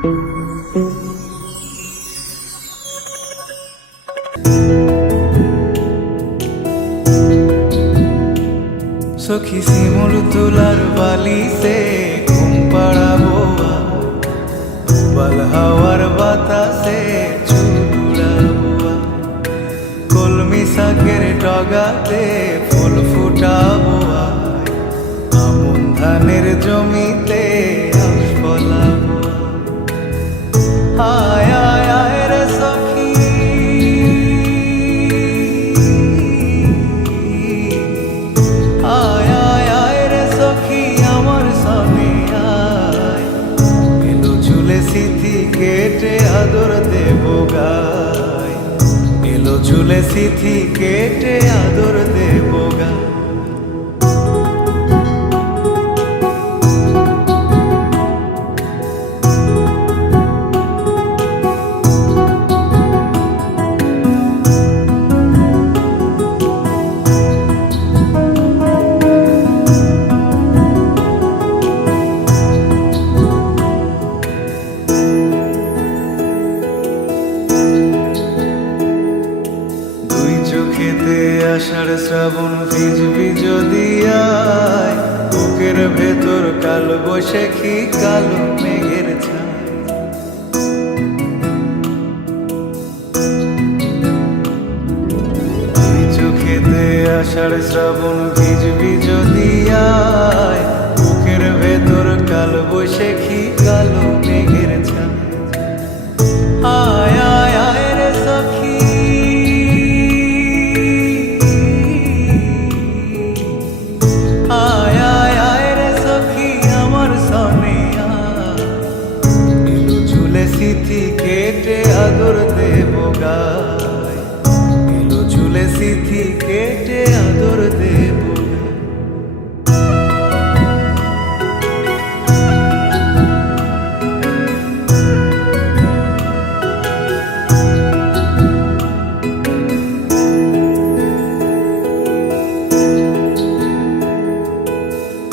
সখী শিমুল তুলার বালিতে ঘুম পাড়াবো, বাল হাওয়ার বাতাসে চুলাবো, কলমি শাকের ডগাতে ফুল ফুটাবো, আমন ধানের জমিতে আশ ফলাবো। আয় আয় আয় রে সখী, আয় আয় আয় রে সখী আমার সনে আয়, এলো ঝুলে স্মৃতি কেটে আদর দেব গায়, এলো ঝুলে স্মৃতি কেটে আদর দেব গায়। চোখেতে আষাঢ় শ্রাবণ ভিজবি যদি আয়, বুকের ভেতর কালো বৈশাখী কালো মেঘের ছায়। দুই চোখেতে আষাঢ় শ্রাবণ ভিজবি যদি আয়, বুকের ভেতর কালো বৈশাখী কালো মেঘের ছায়। আয় আয় আয় রে সখী, আয় আয় আয় রে সখী আমার সনে আয়, এলো ঝুলে স্মৃতি কেটে আদর দেব গায়, এলো ঝুলে স্মৃতি কেটে আদর দেব।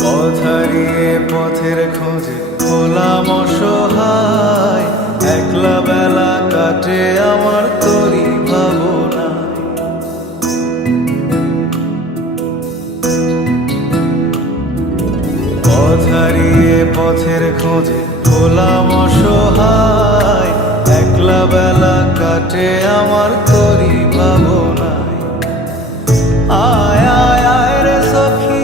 পথ হারিয়ে পথের খোঁজে হলাম অসহায়, একলা বেলা কাটে আমার তোরই ভাবনা। পথ হারিয়ে পথের খোঁজে হলাম অসহায়, একলা বেলা কাটে আমার তোরই ভাবনায়। আয় আয় আয় রে সখী,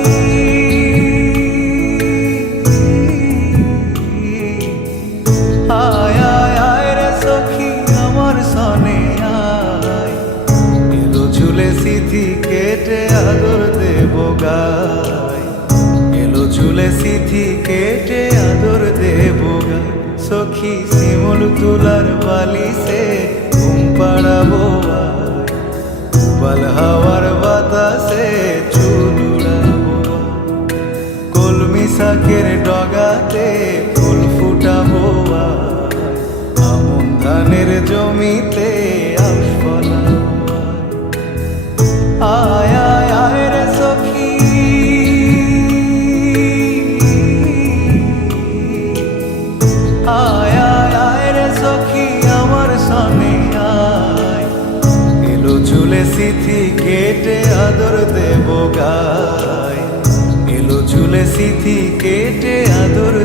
আয় আয় আয় রে সখী আমার সনে আয়, এলো ঝুলে স্মৃতি কেটে আদর দেব গায়, এলো ঝুলে স্মৃতি কেটে আদর দেব গায়। সখী শিমুল তুলার বালিতে ঘুম পাড়াবো, বাল হাওয়ার বাতাসে চুল উড়াবো, কলমি শাকের ডগাতে ফুল ফুটাবো, আমন ধানের জমিতে আশ ফলাবো। আয় আয় আয় রে সখী, আয় আয় আয় রে সখী আমার সনে আয়, এলো ঝুলে স্মৃতি কেটে আদর দেব গায়, এলো ঝুলে স্মৃতি কেটে আদর